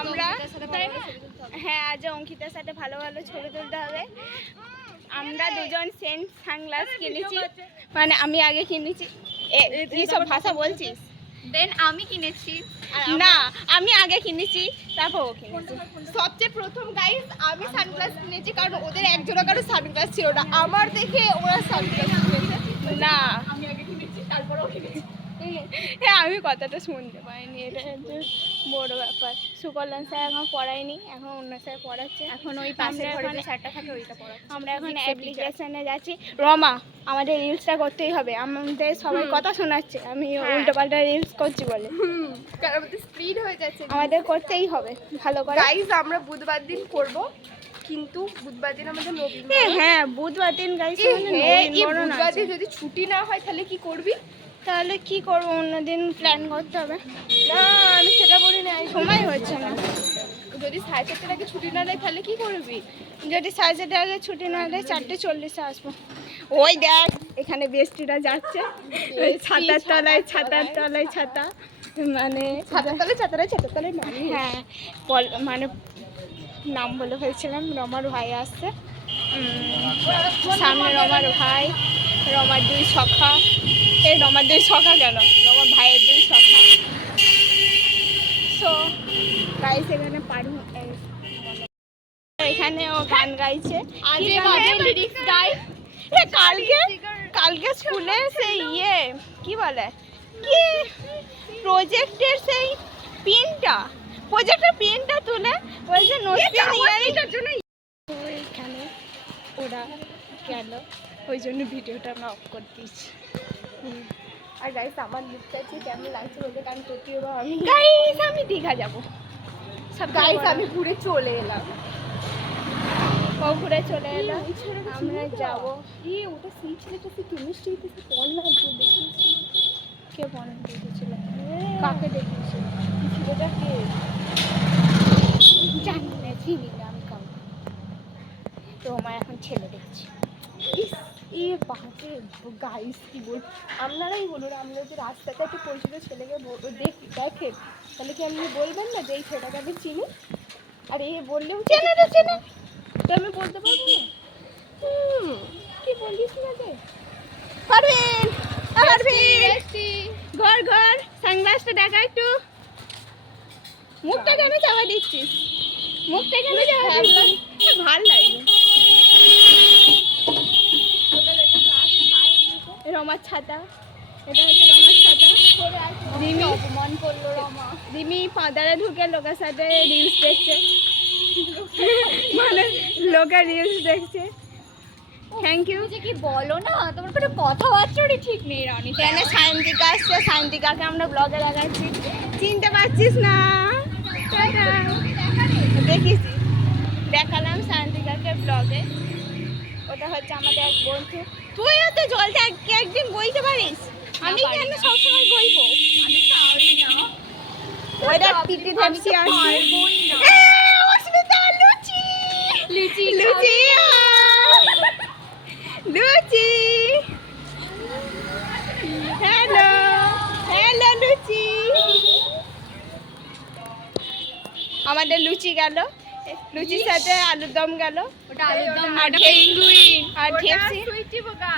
আমরা হ্যাঁ আজ অঙ্কিতার সাথে ভালো ভালো ছবি তুলতে হবে। আমরা দুজন সেন্ট সানগ্লাস কিনেছি, মানে আমি আগে কিনেছি। এই সব ভাষা বলছিস? দেন আমি কিনেছি, না আমি আগে কিনেছি তারপর ও কিনেছি। সবচেয়ে প্রথম গাইস আমি সানগ্লাস কিনেছি, কারণ ওদের একজনের কারো সানগ্লাস ছিল না, আমার দেখে ওরা সানগ্লাস কিনেছে। না আমি আগে কিনেছি তারপর ও কিনেছি। হ্যাঁ আমি কথাটা শুনতে পাইনি, এটা একটা বড় ব্যাপার। সুকল্যাণ স্যার এখন পড়ায়নি, এখন অন্য স্যার পড়াচ্ছে। এখন ওই পাশের ঘরে যে স্যারটা থাকে ওইটা পড়াচ্ছে। আমরা এখন অ্যাপ্লিকেশনে যাচ্ছি। রমা আমাদের রিলসটা করতেই হবে, আমাদের সবাই কথা শোনাচ্ছে আমি উল্টো পাল্টা রিলস করছি বলে। কারণ আমাদের স্পিড হয়ে যাচ্ছে, আমাদের করতেই হবে ভালো করে। গাইস আমরা বুধবার দিন করব, কিন্তু বুধবার দিন আমাদের নবীন। হ্যাঁ বুধবার দিন গাইস বুধবার দিন যদি ছুটি না হয় তাহলে কি করবি? তাহলে কি করবো, অন্যদিন প্ল্যান করতে হবে। না আমি সেটা বলি না, সময় হচ্ছে না। যদি 4:30টার আগে ছুটি না দেয় তাহলে কি করবি? যদি 4:30টার আগে ছুটি না দেয় 4:40-এ আসবো। ওই দেখ এখানে বেস্টিরা যাচ্ছে ছাতার তলায় ছাতা, মানে ছাতার তলায় মানে হ্যাঁ মানে নাম বলে ফেলছিলাম। রমার ভাই আসছে, সামনে রমার ভাই, রমার 2 সখা। এই রমার 2 সখা কেন, রমার ভাইয়ের 2 সখা। সো গাইস এখানে এখানে ও গান গাইছে। কালকে স্কুলে সেই কি বলে কি প্রজেক্টের সেই প্রজেক্টের পিনটা তুলে বলছে নোটপিন ইয়ারিংটার জন্য। এখানে ওরা গেল, ওই জন্য ভিডিওটা আমি অফ করে দিয়েছি। আর গাইস আমার লুকটা কেমন লাগছে বলতে, কারণ প্রতিবার আমি দীঘা যাবো সব গাইস আমি ঘুরে চলে এলাম। ও ঘুরে চলে এলো, আমরা যাবো। ওটা সেই ছেলেটা সে কেমিস্ট্রিতে পড় না দেখিয়েছি। কে পড়ান দেখেছিল? কাকে দেখিয়েছিল? ছেলেটা কে জানি না, চিনি না আমি কাউকে। রমা এখন ছেলে দেখছি। বাজে গাইস কি বল, আপনারাই বলুন, আমরা যে রাস্তাঘাটে পরিচিত ছেলেকে দেখেন তাহলে কি আপনি বলবেন না যে এই ছেলেটাকে আমি চিনি? আর এ বললেও চেনে তো আমি বলতে পারবো না। কি বলিস না যে পারবেন ঘর সানগ্লাসটা দেখা একটু। মুখটা কেন চাপা দিচ্ছিস? মুখটা কেন চাপা দিচ্ছিস? ভাল লাগে রমার ছাতা, এটা হচ্ছে রমার ছাতা। রিমি অপমান করলো রমা। রিমি পাদারে ঢুকে লোকের সাথে রিলস দেখছে, মানে লোকের রিলস দেখছে। Thank you. যে কি বলো না, তোমার কোনো কথাবার্তারই ঠিক নেই রানী। কেন সায়ন্তিকা আসছে, সায়ন্তিকাকে আমরা ব্লগে দেখাচ্ছি, চিনতে পারছিস না? দেখিস, দেখালাম সায়ন্তিকাকে ব্লগে। ওটা হচ্ছে আমাদের এক বন্ধু। তুইও তো জলটা একদিন বইতে পারিস, আমি কেন সবসময় বইবো? আমি পারি না। ওইটা টিটি ধরছি আসছে। অস্মিতা লুচি লিচি লুচি লুচি, হ্যালো লুচি। আমাদের লুচি গেল, লুচির সাথে আলুর দম গেল। ওটা আলুর দম না, আর ওটা পেঙ্গুইন। আর ঢেপসি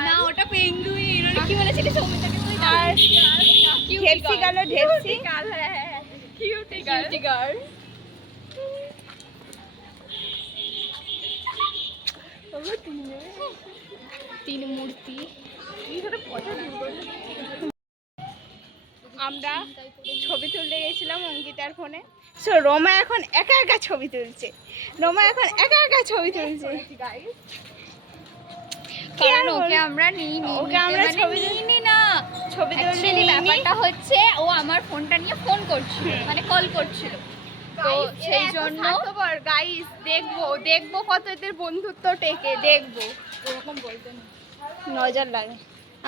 না ওটা পেঙ্গুইন। ওটা কি বলেছিলি সৌমিতাকে তুই? আর ঢেপসি গেল, ঢেপসি। Cutie girl. তিন মূর্তি। আমরা ছবি তুলতে গেছিলাম অঙ্কিতার ফোনে। সো রমা এখন একা ছবি তুলছে, কারণ ওকে আমরা নিইনি, ওকে আমরা ছবি নিইনি না। ছবি তুলতে ব্যাপারটা হচ্ছে ও আমার ফোনটা নিয়ে ফোন করছিল, মানে কল করছিল, তো সেই জন্য গাইস দেখবো কত এদের বন্ধুত্ব টেকে, দেখবো ওরকম বলতে না। নজর লাগে,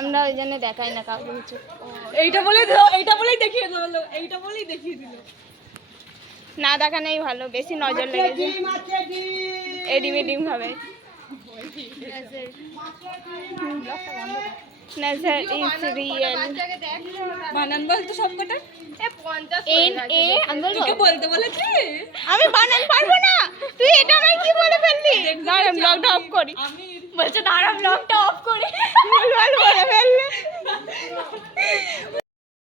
আমরা ওই জন্য দেখাই না কাউকে কিছু। এইটা বলেই দেখিয়ে দিল। না দেখানোই ভালো, বেশি নজর লেগেছে এডিম ভাবে। नजर इज रियल বানান বল তো সবকটা। এন এ আমি বলবো তোকে বলতে বলেছি। আমি বানান পারবো না, তুই এটা আমি কি বলে ফেললি? দাঁড়া ব্লগটা অফ করি। আমি বলছে দাঁড়া ব্লগটা অফ করে। ভুলভাল বলে ফেললে।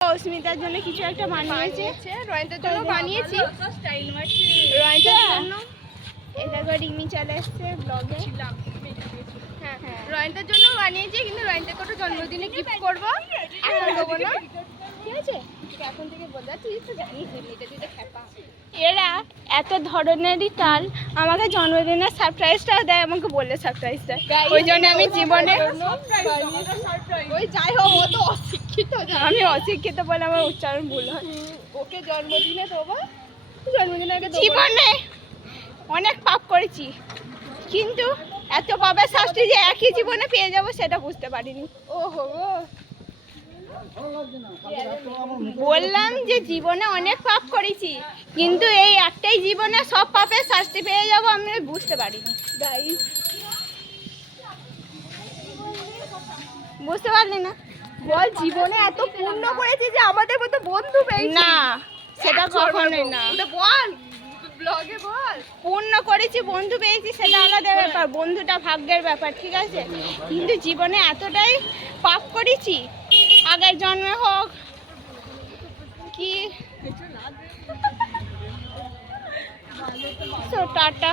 অস্মিতার জন্য কিছু একটা বানিয়েছে, রয়িতার জন্য বানিয়েছি, স্টাইল মারছি। রয়িতার জন্য এটা করে রিমি চলে এসছে ব্লগে। হ্যাঁ রয়িতার জন্য বানিয়েছি, কিন্তু রয়িতাকে ওটা জন্মদিনে গিফট করবো, এখন দেবো না, ঠিক আছে? তোকে এখন থেকে বলতে তুই তো জানিস এটা তুই তো খেপা। এরা এত ধরনেরই টাল, আমাকে জন্মদিনের সারপ্রাইজটাও দেয়, আমাকে বললে সারপ্রাইজ দেয়, ওই জন্য আমি জীবনে ওই যাই হোক ও তো অশিক্ষিত, আমি অশিক্ষিত বলে আমার উচ্চারণ ভুল হয়। ওকে জন্মদিনে দেবো, জন্মদিনে আগে জীবনে অনেক পাপ করেছি, কিন্তু এত পাপের শাস্তি যে একই জীবনে পেয়ে যাব সেটা বুঝতে পারিনি। ওহো বললাম যে জীবনে অনেক পাপ করেছি, কিন্তু এই একটাই জীবনে সব পাপের শাস্তি পেয়ে যাব আমি বুঝতে পারিনি। গাইস বুঝতে পারলি না? বল জীবনে এত পূর্ণ করেছি যে আমাদের মতো বন্ধু পেয়েছি না, সেটা কখনোই না। বল ব্লগে বল পূর্ণ করেছি, বন্ধু পেয়েছি, সেটা আলাদা ব্যাপার, বন্ধুটা ভাগ্যের ব্যাপার, ঠিক আছে? কিন্তু জীবনে এতটাই পাপ করেছি, আগের জন্মে হোক কি টাটা।